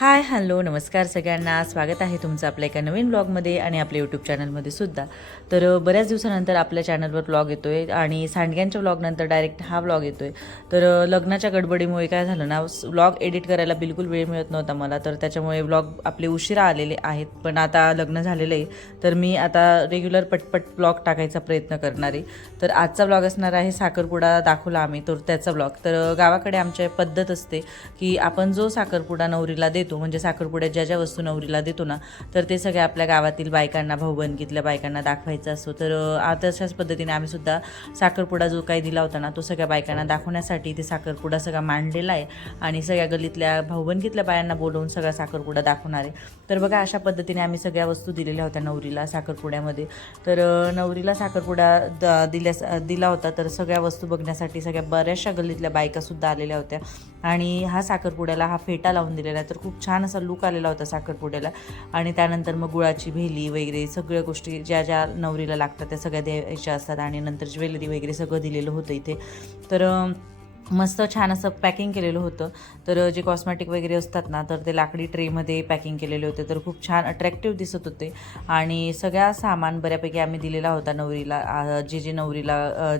Hi hello नमस्कार सगळ्यांना. स्वागत आहे तुमचं आपल्या एका नवीन ब्लॉगमध्ये आणि आपल्या यूट्यूब चॅनलमध्ये सुद्धा. तर बऱ्याच दिवसानंतर आपल्या चॅनलवर ब्लॉग येतो आहे आणि सांडग्यांच्या ब्लॉगनंतर डायरेक्ट हा ब्लॉग येतो आहे तर लग्नाच्या गडबडीमुळे काय झालं ना ब्लॉग एडिट करायला बिलकुल वेळ मिळत नव्हता मला. तर त्याच्यामुळे ब्लॉग आपले उशिरा आलेले आहेत पण आता लग्न झालेलं आहे. तर मी आता रेग्युलर पटपट ब्लॉग टाकायचा प्रयत्न करणार आहे. तर आजचा ब्लॉग असणार आहे साखरपुडा दाखवला आम्ही तर त्याचा ब्लॉग. तर गावाकडे आमच्या पद्धत असते की आपण जो साखरपुडा नवरीला देतो म्हणजे साखरपुड्यात ज्या ज्या वस्तू नवरीला देतो ना तर ते सगळ्या आपल्या गावातील बायकांना भाऊबंदकीतल्या बायकांना दाखवायचं असतो. तर आता अशाच तशाच पद्धतीने आम्ही सुद्धा साखरपुडा जो काही दिला होता ना तो सगळ्या बायकांना दाखवण्यासाठी ते साखरपुडा सगळा मांडलेला आहे. आणि सगळ्या गल्लीतल्या भाऊबंदकीतल्या बायांना बोलवून सगळा साखरपुडा दाखवणार आहे. तर बघा अशा पद्धतीने आम्ही सगळ्या वस्तू दिलेल्या होत्या नवरीला साखरपुड्यामध्ये. तर नवरीला साखरपुडा द दिल्यास दिला होता. तर सगळ्या वस्तू बघण्यासाठी सगळ्या बऱ्याचशा गल्लीतल्या बायकासुद्धा आलेल्या होत्या. आणि हा साखरपुड्याला हा फेटा लावून दिलेला आहे. तर खूप छान असा लुक आलेला होता साखरपुड्याला. आणि त्यानंतर मग गुळाची भेली वगैरे सगळ्या गोष्टी ज्या ज्या नवरीला लागतात त्या सगळ्या द्यायच्या असतात. आणि नंतर ज्वेलरी वगैरे सगळं दिलेलं होतं इथे. तर मस्त छान असं पॅकिंग केलेलं होतं. तर जे कॉस्मॅटिक वगैरे असतात ना तर ते लाकडी ट्रेमध्ये पॅकिंग केलेले होते. तर खूप छान अट्रॅक्टिव्ह दिसत होते. आणि सगळ्या सामान बऱ्यापैकी आम्ही दिलेला होता नवरीला जे जे नवरीला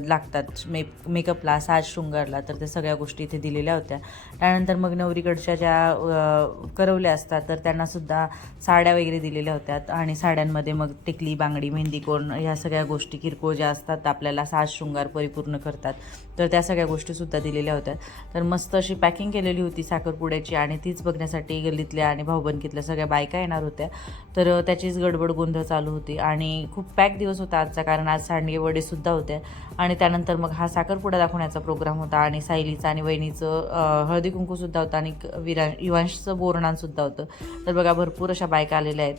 लागतात मे मेकअपला साज शृंगारला तर त्या सगळ्या गोष्टी इथे दिलेल्या होत्या. त्यानंतर मग नवरीकडच्या ज्या करवल्या असतात तर त्यांनासुद्धा साड्या वगैरे दिलेल्या होत्या. आणि साड्यांमध्ये मग टिकली बांगडी मेहंदी कोण ह्या सगळ्या गोष्टी किरकोळ ज्या असतात आपल्याला साज शृंगार परिपूर्ण करतात. तर त्या सगळ्या गोष्टीसुद्धा दिलेल्या होत्या. तर मस्त अशी पॅकिंग केलेली होती साखरपुड्याची आणि तीच बघण्यासाठी गल्लीतल्या आणि भाऊबंदकीतल्या सगळ्या बायका येणार होत्या. तर त्याचीच गडबड गोंधळ चालू होती आणि खूप पॅक दिवस होता आजचा कारण आज सांडगे वडेसुद्धा होत्या आणि त्यानंतर मग हा साखरपुडा दाखवण्याचा प्रोग्राम होता आणि सायलीचं आणि वहिनीचं हळदी कुंकूसुद्धा होतं आणि विरा युवांशचं बोरणानसुद्धा होतं. तर बघा भरपूर अशा बायका आलेल्या आहेत.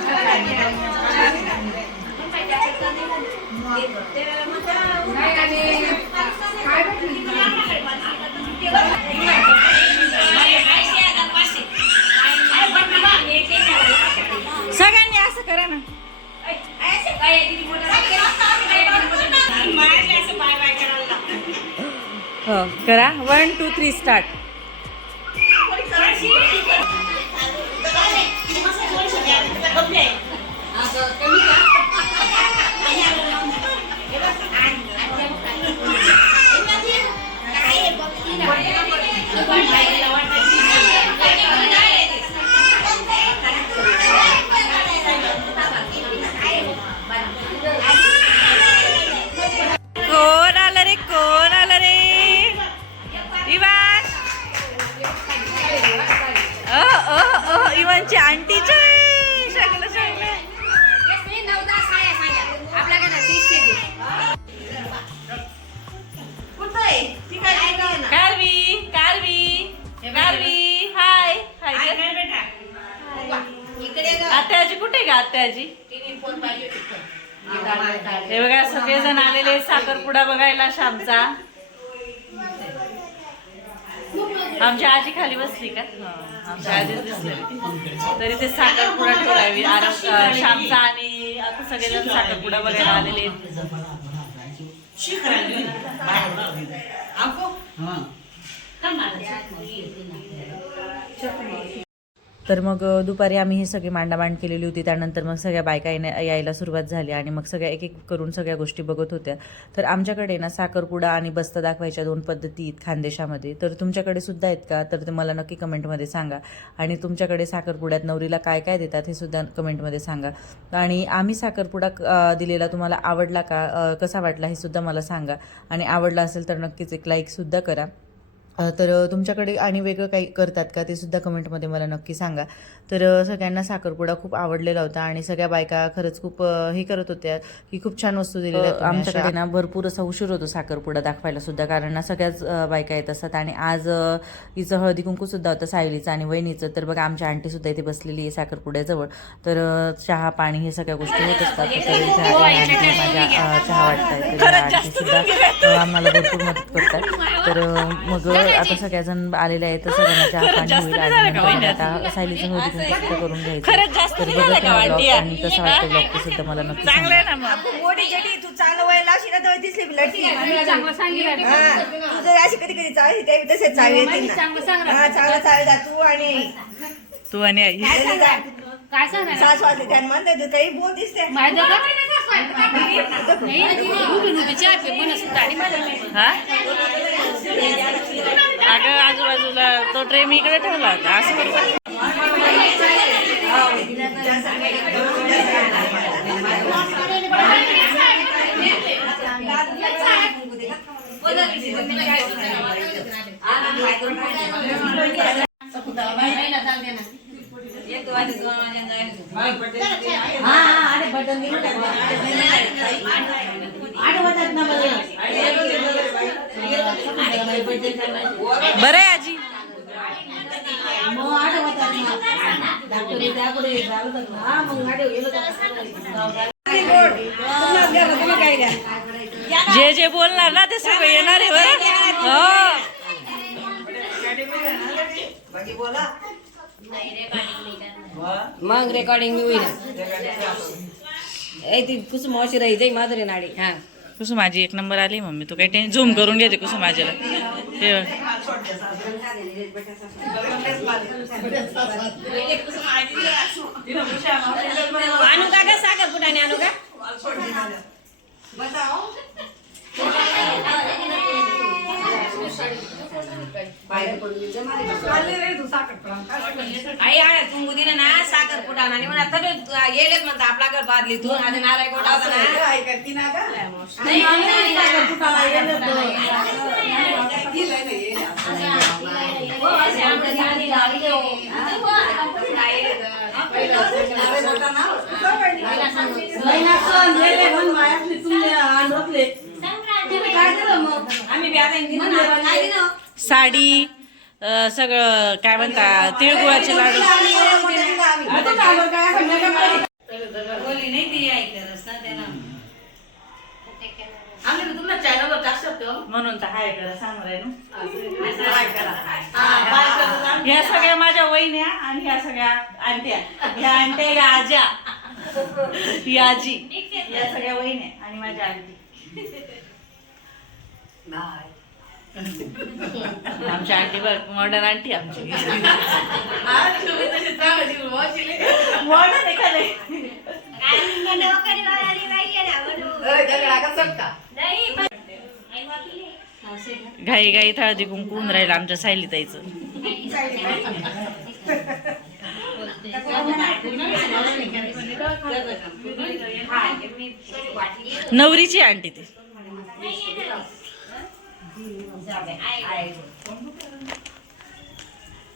सगळ्यांनी करा. वन टू थ्री स्टार्ट कोण कुठे का आत्याजी? हे बघा सगळेजण आलेले साखरपुडा बघायला श्यामचा. आमच्या आजी खाली बसली का? आमच्या आजीच दिसली तरी ते साखरपुडा अं, श्यामचा आणि आता सगळेजण साखरपुडा बघायला आलेले आहेत. तर मग दुपारी आम्ही हे सगळी मांडामांड केलेली होती. त्यानंतर मग सगळ्या बायका येण्या यायला सुरुवात झाली आणि मग सगळ्या एक एक करून सगळ्या गोष्टी बघत होत्या. तर आमच्याकडे ना साखरपुडा आणि बस्ता दाखवायच्या दोन पद्धती आहेत खानदेशामध्ये. तर तुमच्याकडे सुद्धा आहेत का? तर ते मला नक्की कमेंटमध्ये सांगा. आणि तुमच्याकडे साखरपुड्यात नवरीला काय काय देतात हे सुद्धा कमेंटमध्ये सांगा. आणि आम्ही साखरपुडा दिलेला तुम्हाला आवडला का? कसा वाटला हे सुद्धा मला सांगा. आणि आवडला असेल तर नक्कीच एक लाईकसुद्धा करा. तर तुमच्याकडे आणि वेगळं काही करतात का? ते सुद्धा कमेंटमध्ये मला नक्की सांगा. तर सगळ्यांना साखरपुडा खूप आवडलेला होता आणि सगळ्या बायका खरंच खूप हे करत होत्या की खूप छान वस्तू दिलेल्या आमच्याकडे ना भरपूर असा उशीर होतो साखरपुडा दाखवायला सुद्धा कारण ना सगळ्याच बायका येत असतात आणि आज हिचं हळदी कुंकू सुद्धा होतं सायलीचं आणि वहिनीचं. तर बघा आमच्या आंटी सुद्धा इथे बसलेली आहे साखरपुड्याजवळ. तर चहा पाणी हे सगळ्या गोष्टी होत असतात. माझ्या चहा वाटताय. तर या आंटी सुद्धा अ, आम्हाला भरपूर मदत करतात. तर मग आता सगळ्याजण आलेले आहेत सगळ्यांना चहा पाणी होईल आणि नंतर आता सायलीचं होती कुंकू करून घ्यायचं. खरंच जास्त तर नाही बघत झालं का राहा वाटी? vlog आणि कसं वाटतं ब्लॉग ते सुद्धा मला नक्की सांगा. मोठी तू चांगलं वय लावशी ना तर दिसली तू जर अशी कधी कधी चावी ते बी तसेच चावी येतील ना. हा चांगलं चावी जा तू आणि तू आणि आई. काय सांगा काय सांगणार? सास वाजले त्यानं म्हणते तू काही बोल दिसते. नाही चहा पे पण मला हा? अगं आजूबाजूला तो ट्रे मी इकडे ठेवला होता असं करू. बरं आहे आजी. जे जे बोलणार ना ते सगळं येणार आहे बरं. हो. मग रेकॉर्डिंग होईल. ए ती कुसुम मावशी राही जाई माधुरी नाडी. हा. कसं माझी एक नंबर आली मम्मी तू काही टेन्शन झूम करून घेते कसं माझ्याला. आणू का ग साखर फुटाने आणू का? आई आळ तू उदिन ना साखर फुटाना आणि म्हणा तरी गेलेच म्हणता आपला घर बादली तू आणि नारायण गोडा होता ना? नाही साडी सगळं काय म्हणता तिळगुळाचे लाडू बोली नाही ती ना आम्ही टाकतो म्हणून तर हाय करा सांगणार आहे ना ह्या सगळ्या माझ्या वहिन्या आणि ह्या सगळ्या आंट्या. ह्या आंट्या ह्या आज्या ही आजी. या सगळ्या वहिन्या आणि माझ्या आजी आमची आंटी बघ मॉडर्न आंटी आमची. मॉडर्न का नाही घाई घाई हळदी कुंकून राहील आमच्या सायली ताईच नवरीची आंटी ती.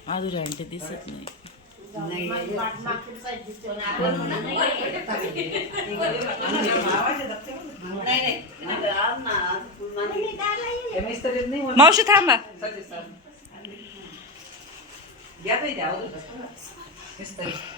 माधुरी आंटी दिसत नाही. मावशी थांबा. म्हणजे असं कोण नसतं त्या माणसाला बरोबर ऐकलं कोण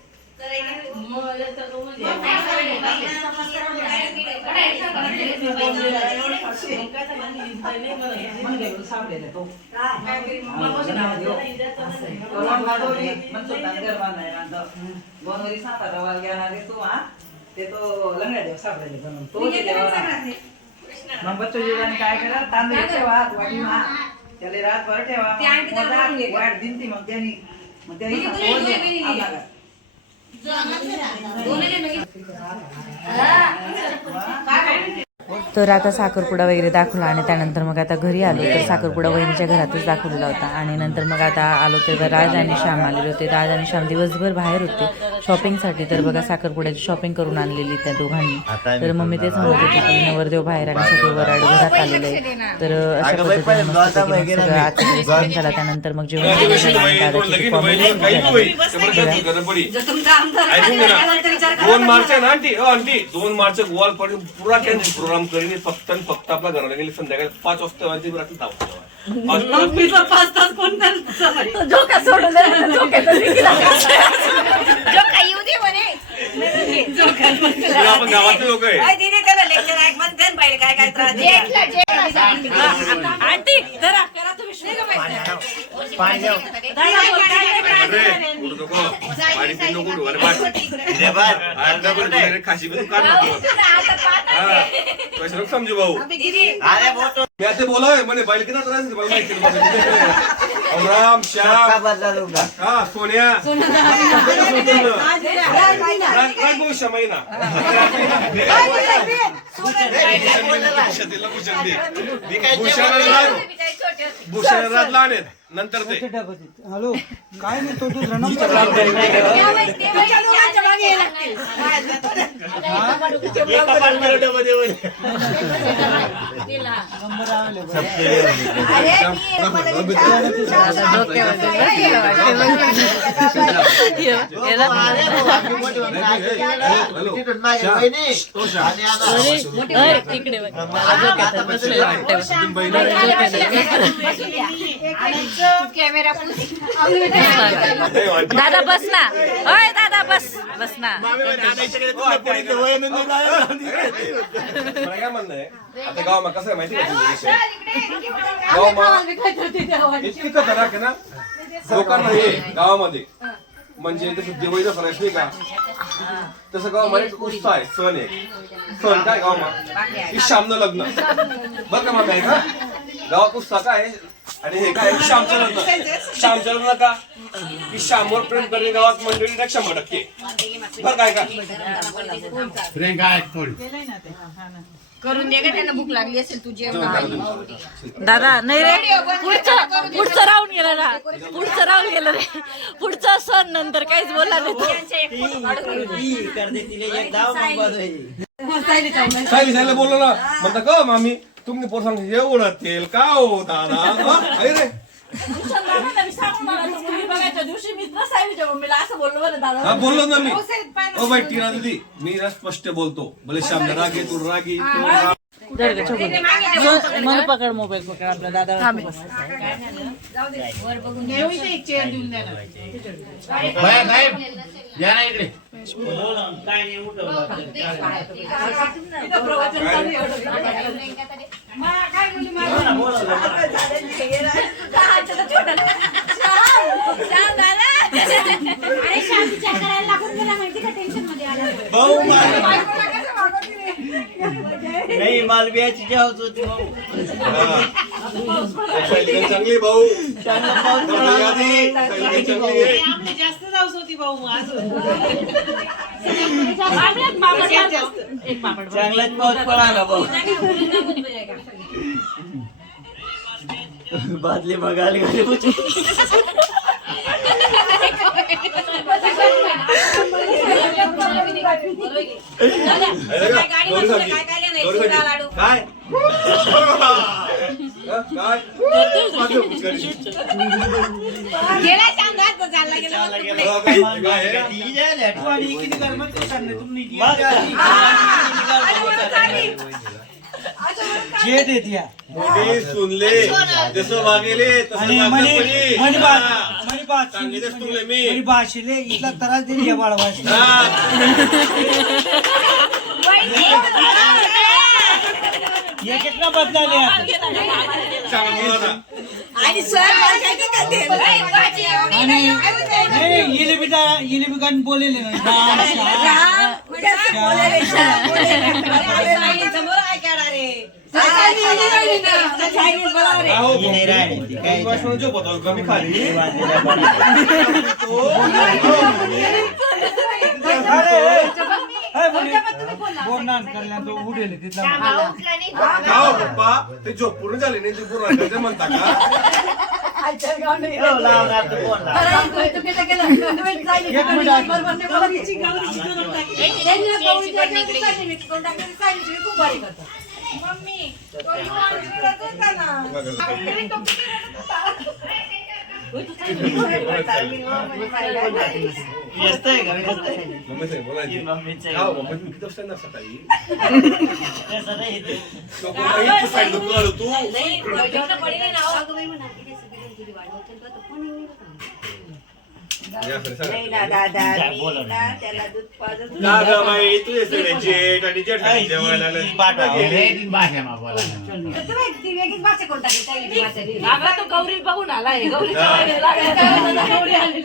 माधवरी, मनसुख दांगर बांधाय बांधव. दोन वरी सातारा वाल घेणार तो हा ते तो लंगड्या देव सापडेल बनवून. तो. मग बच्चो जीवाने काय करा तांदूळ ठेवा वाटी मा त्याला रातभर ठेवा. वाट दिनती मग त्यांनी मग त्यांनी बिनी तर आता साखरपुडा वगैरे दाखवला आणि त्यानंतर मग आता घरी आलो. तर साखरपुडा वहिनीच्या घरातच दाखवलेला होता. आणि नंतर मग आता आलो तेव्हा राज आणि श्याम आलेले होते. राज आणि श्याम दिवसभर बाहेर होते शॉपिंगसाठी. तर बघा साखरपुड्याची शॉपिंग करून आणलेली त्या दोघांनी. तर मम्मी तेच म्हणत होती की नवरदेव बाहेर आणि सगळं वराड घरात आलेलं आहे. तर अशा पद्धतीने मस्तपैकी मग सगळं झाला त्यानंतर मग जेवण. दोन मार्च दोन गोवाल प्रोग्राम करीन फक्त आणि फक्त आपल्या घराला गेले संध्याकाळी पाच वाजता रात्री रात्री पाच तास कोण झोका सोडून. जो काही येऊ दे म्हणे. तुला आपण गावातले लोक आहे. काय दिदी त्याला लेक्चर ऐक म्हणते ना बाहेर काय काय त्रास देते. आंटी जरा करा तुम्ही पाणी खाशी काढ नको समजू भाऊ. मी आता बोलाय म्हणे बैल किती त्रास मला माहिती राम श्याम. हा सोन्या. भूषण भूषण राग लहान आहेत. नंतर ते हॅलो काय नाही तो दुसरा नंबर नंबर अवेलेबल हॅलो इकडे बघ. दादा बस ना. होय दादा बस. बस ना. मला काय म्हणणं आहे? आता गाव कसं आहे माहिती आहे का विषय? गाव इतकी खतरनाक आहे ना? लोकांना हे गावामध्ये. म्हणजे जसं दिवाळीचा सण नाही का? तसं गावामध्ये उत्साह आहे सण आहे. सण काय गावामध्ये की श्यामनं लग्न. बरं का आहे का गावात उत्साह काय आहे? आणि हे काय? श्यामचं लग्न. श्यामचं लग्न का? की श्यामवर प्रेम करणे गावात मंडळी ना शंभर टक्के. बरं काय का करून दे ग त्यांना भूक लागली असेल तू जेवण. दादा नाही रे पुढचं पुढचं राहून गेलं ना. पुढचं राहून गेलं रे. पुढचा सण नंतर काहीच बोलला नाही बोललो ना. म्हणता का मामी तुम्ही पोर सांग एवढं तेल का हो दादा? हं? रे. ना असं बोललो बरं दादा. हा बोललो ना मी. ओ बाई टीना दीदी मी ना स्पष्ट बोलतो. भले राग तू रागी तू राग मला पकड मोबाईल पकड आपल्या दादा नाही मालबियाची जेवत होती भाऊ. चांगली भाऊ. यादी, सायली चांगली. आहे. आमची जास्त जाऊस होती भाऊ बघ. चांगलाच पाऊस पडाला भाऊ. बादली बघायला गेली होती काय हं? गेला घात तो चालला गेला मग तिकडे. हा, काय काय जे मोठी सुनले जसं वागेले तसं आणि हा. बा- तुला मी. भाषेले इथला त्रास दिली या बाळवाशी हा. एक एक ना बदलाले. आणि सर मला काय काय करते? नाही, बोलेले हा, म्हणजे असं बोलायला बोलायला सांगितलं बरं काय करणार रे? सांगितलं बरोबर आहे. आहो, नाही राहिली ती काय एक वर्ष म्हणून झोपत होतो का मी खाली बोलणार करल्या तो उडेल तिथला गाव पप्पा ते झोप पूर्ण झाले नाही ते पूर्ण राहिले ते म्हणता का लावणार कोण बघा. मम्मी सांग बोलायची ही मम्मीचं आहे. हा मम्मी किती वाजता येणार सकाळी तसं नाही ते. नको बाई, तू सांग तू आलो तू नाही जेवण पडली नाही ना हो. या, सर, सर. जा, बोला ना. ना गं बाई, तू हे सगळे जेठ आणि जेठ आई, जेवायला आलं. ही पाठवा. बाबा तो गौरी बघून आलाय गौरी हा. गौरी आली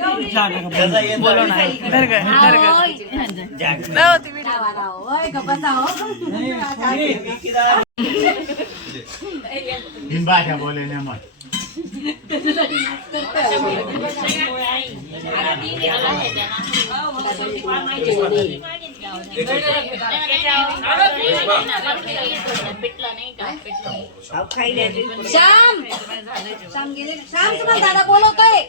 श्याम! श्याम गेले. श्याम तुम्हाला दादा बोलवतोय.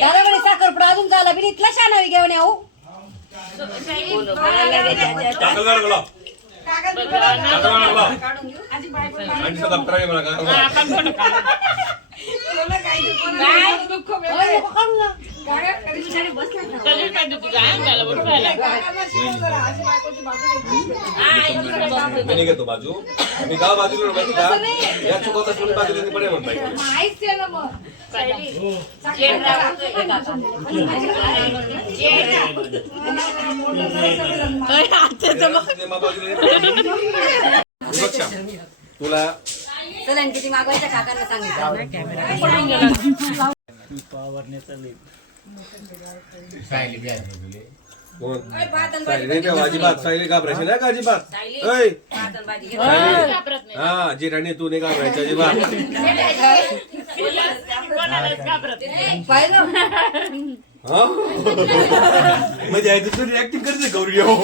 दादा साखरपुडा अजून झाला. बी इथला शानावी घेऊन येऊ. काकल गाड मी नाही घेतो बाजू. मी गाव बाजूला माहिती का या चुकवत असलेली बाजूला पडे म्हणताय तुला चला किती मागवायच्या काकांना सांगितलं. कोण? सायली नाही अजिबात. सायली घाबरायची नाही का अजिबात? ऐ! सायली. हा जी राणी तू नाही घाबरायची अजिबात. हा? म्हणजे ऍक्टिंग करते गौरी हो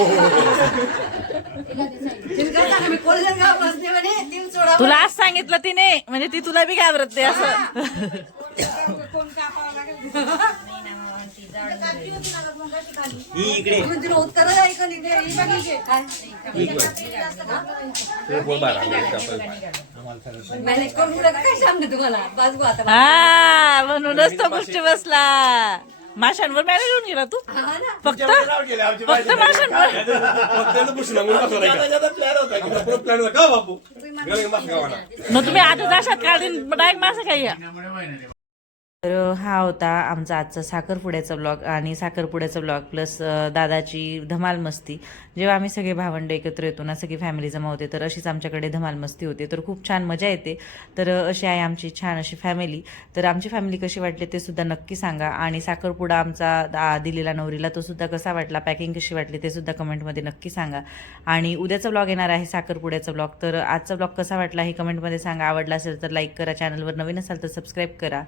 तुला आज सांगितलं तिने. म्हणजे ती तुला बी घाबरत नाही असं. ही इकडे. मॅनेज करून पुढे काय सांगते तुम्हाला? बाजू आता. हा म्हणूनच तो गोष्टी बसला. माशांवर मॅरेज होऊन गेला तू? फक्त? फक्त माशांवर. मग तुम्ही आता जाशात काढून डायरेक्ट मासा खाईया तर हा होता आमचा आजचा साखरपुड्याचा ब्लॉग आणि साखरपुड्याचा ब्लॉग प्लस दादाची धमाल मस्ती. जेव्हा आम्ही सगळे भावंड एकत्र येतो ना सगळी फॅमिली जमा होते तर अशीच आमच्याकडे धमाल मस्ती होते. तर खूप छान मजा येते. तर अशी आहे आमची छान अशी फॅमिली तर आमची फॅमिली कशी वाटली ते सुद्धा नक्की सांगा. आणि साखरपुडा आमचा दा- दिलेला नवरीला तो सुद्धा कसा वाटला पॅकिंग कशी वाटली ते सुद्धा कमेंटमध्ये नक्की सांगा. आणि उद्याचा ब्लॉग येणार आहे साखरपुड्याचा ब्लॉग तर आजचा ब्लॉग कसा वाटला हे कमेंटमध्ये सांगा. आवडला असेल तर लाईक करा चॅनलवर नवीन असाल तर सबस्क्राईब करा.